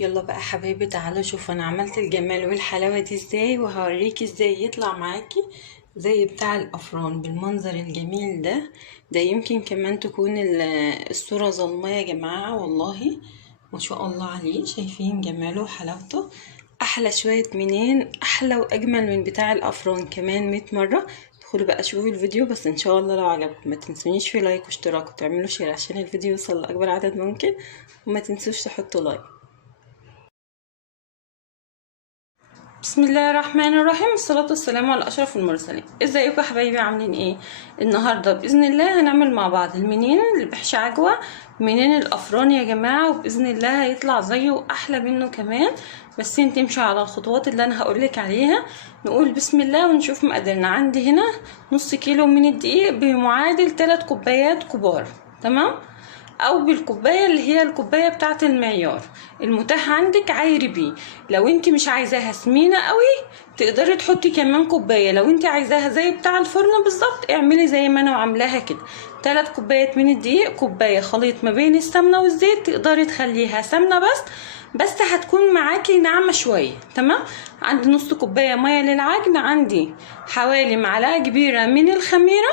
يلا بقى حبايبي، تعالوا شوفوا انا عملت الجمال والحلاوه دي ازاي، وهوريكي ازاي يطلع معاكي زي بتاع الافران بالمنظر الجميل ده يمكن كمان تكون الصوره ظلمه يا جماعه. والله ما شاء الله عليه، شايفين جماله وحلاوته؟ احلى شويه منين، احلى واجمل من بتاع الافران كمان 100 مره. ادخلوا بقى شوفوا الفيديو، بس ان شاء الله لو عجبكم ما تنسونيش في لايك واشتراك وتعملوا شير عشان الفيديو يوصل لاكبر عدد ممكن، وما تنسوش تحطوا لايك. بسم الله الرحمن الرحيم، والصلاة والسلام على أشرف المرسلين. ازيكم يا حبايبي، عاملين ايه؟ النهاردة بإذن الله هنعمل مع بعض المنين اللي بحشي عجوة، منين الأفران يا جماعة، وبإذن الله هيطلع زيه وأحلى منه كمان. بس انت تمشي على الخطوات اللي أنا هقولك عليها. نقول بسم الله ونشوف مقاديرنا. عندي هنا نص كيلو من الدقيق بمعادل 3 كوبايات كبار، تمام؟ او بالكوبايه اللي هي الكوبايه بتاعه المعيار المتاح عندك، عايري بيه. لو انت مش عايزاها سمينه قوي تقدري تحطي كمان كوبايه. لو انت عايزاها زي بتاع الفرن بالظبط اعملي زي ما انا عاملاها كده. 3 كوبايات من الدقيق، كوبايه خليط ما بين السمنه والزيت. تقدري تخليها سمنه بس هتكون معاكي ناعمه شويه، تمام؟ عندي نص كوبايه ميه للعجن، عندي حوالي معلقه كبيره من الخميره،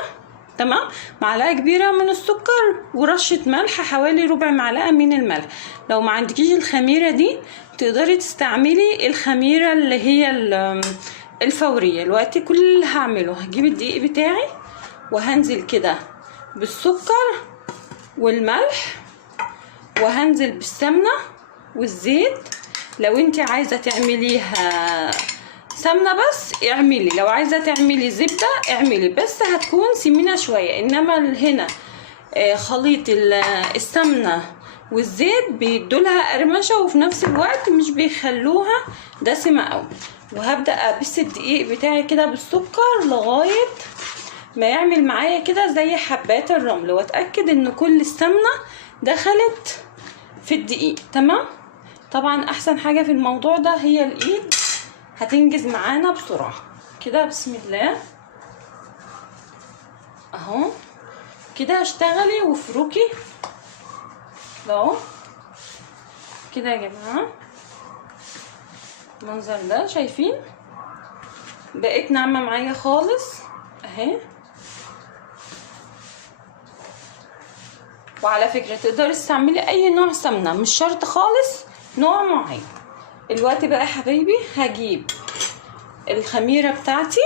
تمام؟ معلقه كبيره من السكر، ورشه ملح حوالي ربع معلقه من الملح. لو ما عندكيش الخميره دي تقدري تستعملي الخميره اللي هي الفوريه. دلوقتي كل اللي هعمله هجيب الدقيق بتاعي وهنزل كده بالسكر والملح، وهنزل بالسمنه والزيت. لو انت عايزه تعمليها سمنه بس اعملي، لو عايزه تعملي زبده اعملي، بس هتكون سمينه شويه. انما هنا خليط السمنه والزيت بيدولها قرمشه، وفي نفس الوقت مش بيخلوها دسمه قوي. وهبدا ابس الدقيق بتاعي كده بالسكر لغايه ما يعمل معايا كده زي حبات الرمل، واتاكد ان كل السمنه دخلت في الدقيق، تمام؟ طبعا احسن حاجه في الموضوع ده هي الايد، هتنجز معانا بسرعه كده. بسم الله اهو كده، اشتغلي وافركي اهو كده يا جماعه. المنظر ده شايفين بقت ناعمه معايا خالص اهي. وعلى فكره تقدري تستعملي اي نوع سمنه، مش شرط خالص نوع معين. الوقت بقى يا حبايبي هجيب الخميره بتاعتي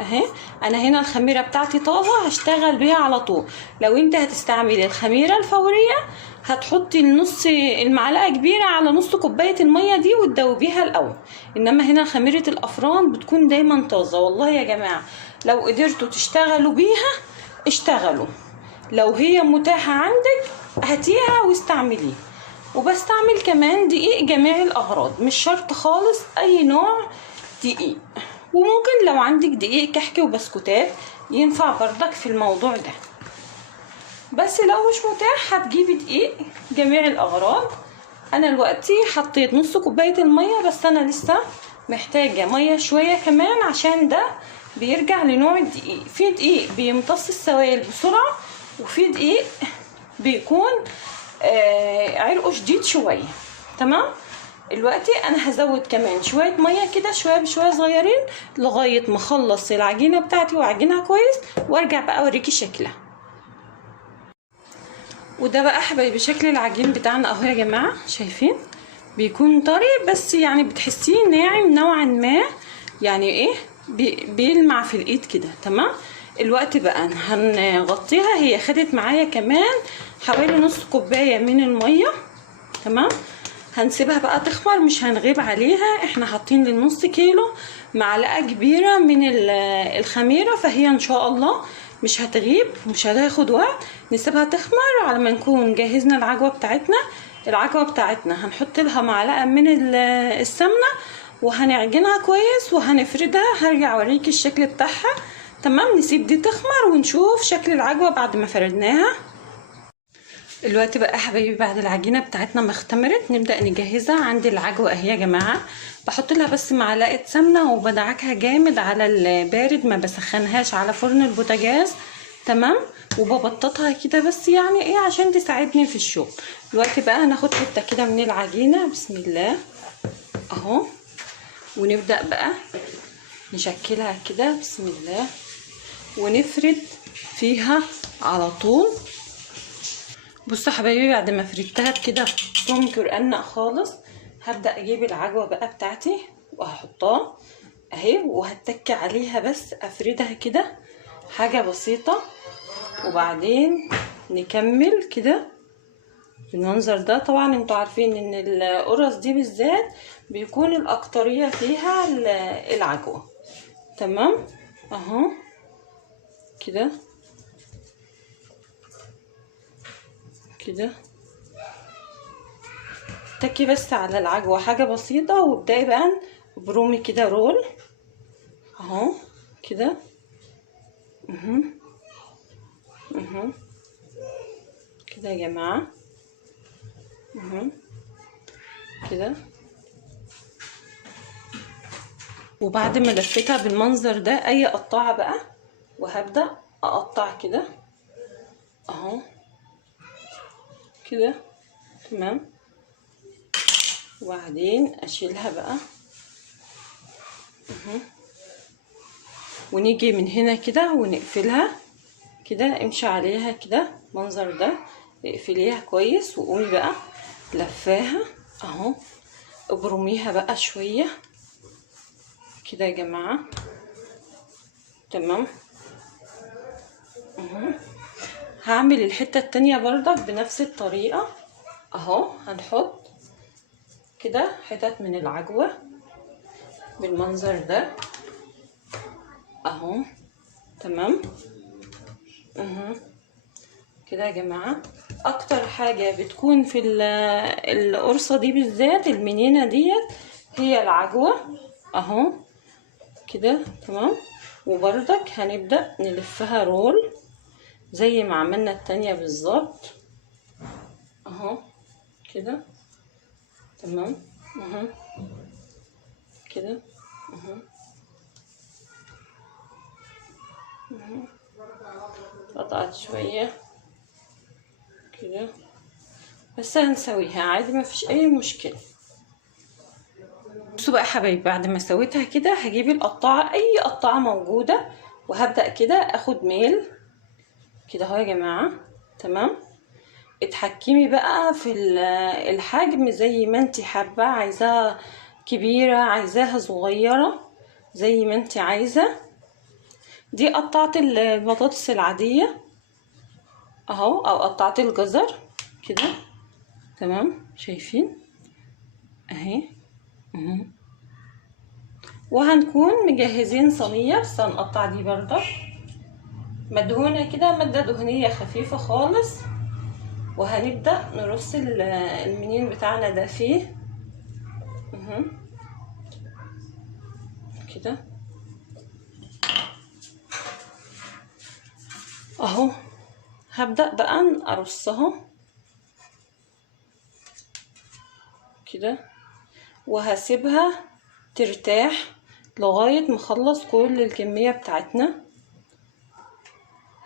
اهي. انا هنا الخميره بتاعتي طازه هشتغل بيها على طول. لو انت هتستعملي الخميره الفوريه هتحطي النص المعلقه كبيره على نص كوبايه الميه دي وتدوبيها الاول. انما هنا خميره الافران بتكون دايما طازه. والله يا جماعه لو قدرتوا تشتغلوا بيها اشتغلوا، لو هي متاحه عندك هاتيها واستعمليها. وبستعمل كمان دقيق جميع الاغراض، مش شرط خالص اي نوع دقيق. وممكن لو عندك دقيق كحك وبسكوتات ينفع بردك في الموضوع ده. بس لو مش متاح هتجيبي دقيق جميع الاغراض. انا دلوقتي حطيت نص كوبايه الميه، بس انا لسه محتاجه ميه شويه كمان عشان ده بيرجع لنوع الدقيق. في دقيق بيمتص السوائل بسرعه، وفي دقيق بيكون عرقه شديد شويه، تمام؟ دلوقتي انا هزود كمان شويه ميه كده، شويه بشويه صغيرين، لغايه ما اخلص العجينه بتاعتي واعجنها كويس، وارجع بقى اوريكي شكلها. وده بقى حبايبي شكل العجين بتاعنا اهو يا جماعه. شايفين بيكون طري، بس يعني بتحسيه ناعم نوعا ما، يعني ايه بيلمع في الايد كده، تمام؟ الوقت بقى هنغطيها. هي خدت معايا كمان حوالي نص كوبايه من الميه، تمام؟ هنسيبها بقى تخمر، مش هنغيب عليها. احنا حاطين للنص كيلو معلقه كبيره من الخميره، فهي ان شاء الله مش هتغيب، مش هتاخد وقت. نسيبها تخمر على ما نكون جهزنا العجوه بتاعتنا. العجوه بتاعتنا هنحط لها معلقه من السمنه وهنعجنها كويس وهنفردها. هرجع اوريكي الشكل بتاعها، تمام؟ نسيب دي تخمر ونشوف شكل العجوه بعد ما فردناها. دلوقتي بقى حبايبي بعد العجينه بتاعتنا ما اختمرت نبدا نجهزها. عندي العجوه اهي يا جماعه، بحط لها بس معلقه سمنه وبدعكها جامد على البارد، ما بسخنهاش على فرن البوتاجاز. تمام. وببططها كده بس يعني ايه عشان تساعدني في الشغل. دلوقتي بقى هناخد حته كده من العجينه، بسم الله اهو، ونبدا بقى نشكلها كده بسم الله، ونفرد فيها على طول. بصوا يا حبايبي، بعد ما فردتها كده سمك رقنق خالص، هبدا اجيب العجوه بقى بتاعتي وهحطها اهي، وهتك عليها بس افردها كده حاجه بسيطه، وبعدين نكمل كده بالمنظر ده. طبعا انتوا عارفين ان القرص دي بالذات بيكون الاكتريه فيها العجوه. تمام اهو كده كده، تكي بس على العجوه حاجه بسيطه، وابداي بقى برومي كده رول اهو كده كده يا جماعه كده. وبعد ما لفيتها بالمنظر ده اي قطاعه بقى، وهبدا اقطع كده اهو كده تمام. وبعدين اشيلها بقى ونيجي من هنا كده ونقفلها كده، امشي عليها كده المنظر ده، اقفليها كويس وقومي بقى لفاها اهو، ابرميها بقى شويه كده يا جماعه. تمام هعمل الحته التانية برضك بنفس الطريقه اهو. هنحط كده حتت من العجوه بالمنظر ده اهو. تمام كده يا جماعه. اكتر حاجه بتكون في القرصه دي بالذات المنينه ديت هي العجوه اهو كده. تمام. وبرضك هنبدا نلفها رول زي ما عملنا التانية بالظبط اهو كده. تمام كده قطعت شويه كده بس هنسويها عادي، ما فيش اي مشكله. بصوا بقى يا حبايبي، بعد ما سويتها كده هجيب القطاعه، اي قطاعه موجوده، وهبدا كده اخد ميل كده اهو يا جماعه. تمام. اتحكمي بقى في الحجم زي ما انت حابه، عايزاها كبيره عايزاها صغيره زي ما انت عايزه. دي قطعت البطاطس العاديه اهو، او قطعت الجزر كده. تمام شايفين اهي وهنكون مجهزين صينيه، بس هنقطع دي برضه مدهونه كده ماده دهنيه خفيفه خالص، وهنبدا نرص المنين بتاعنا ده فيه كده اهو. هبدا بقى ارصها كده، وهسيبها ترتاح لغايه ما اخلص كل الكميه بتاعتنا.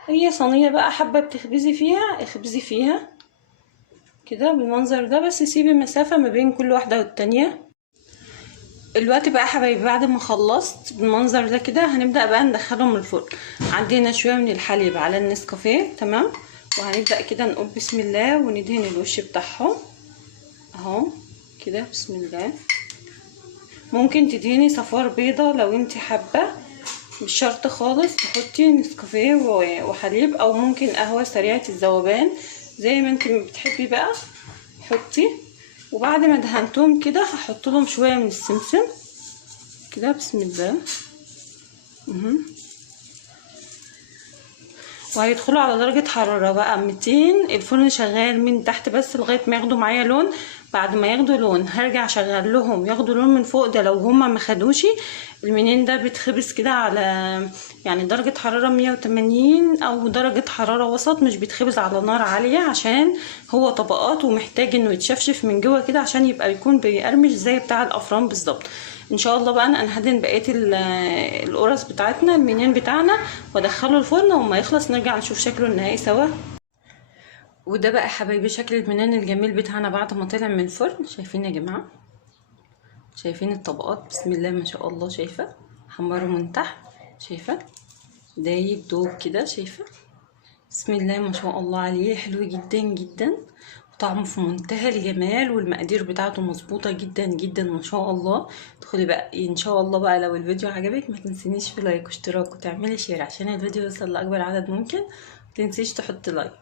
هي صينيه بقى حابه بتخبزي فيها اخبزي فيها كده بالمنظر ده، بس سيبي مسافه ما بين كل واحده والتانيه. دلوقتي بقى يا حبايبي بعد ما خلصت بالمنظر ده كده، هنبدا بقى ندخلهم الفرن. عندنا شويه من الحليب على النسكافيه تمام، وهنبدا كده نقول بسم الله وندهن الوش بتاعهم اهو كده بسم الله. ممكن تدهني صفار بيضه لو انت حابه، مش شرط خالص تحطي نسكافيه وحليب، او ممكن قهوه سريعه الذوبان زي ما انت بتحبي بقى حطي. وبعد ما دهنتهم كده هحط لهم شويه من السمسم كده بسم الله وهيدخلوا على درجه حراره بقى 200. الفرن شغال من تحت بس لغايه ما ياخدوا معايا لون، بعد ما ياخدوا لون هرجع اشغل لهم ياخدوا لون من فوق. ده لو هما ما خدوش المنين ده بيتخبز كده على يعني درجة حرارة 180 او درجة حرارة وسط، مش بيتخبز على نار عالية عشان هو طبقات ومحتاج انه يتشفشف من جوه كده عشان يبقى يكون بيقرمش زي بتاع الافران بالظبط. ان شاء الله بقى انا هدهن بقيه القرص بتاعتنا المنين بتاعنا وادخله الفرن، وما يخلص نرجع نشوف شكله النهائي سوا. وده بقى يا حبايبي شكل المنين الجميل بتاعنا بعد ما طلع من الفرن. شايفين يا جماعه؟ شايفين الطبقات؟ بسم الله ما شاء الله. شايفه حمره من تحت؟ شايفه دايب دوب كده؟ شايفه؟ بسم الله ما شاء الله عليه، حلو جدا جدا، طعمه في منتهى الجمال، والمقادير بتاعته مظبوطه جدا جدا ما شاء الله. ادخلي بقى ان شاء الله بقى لو الفيديو عجبك ما تنسينيش في لايك واشتراك وتعملي شير عشان الفيديو يوصل لاكبر عدد ممكن. ما تنسيش تحطي لايك.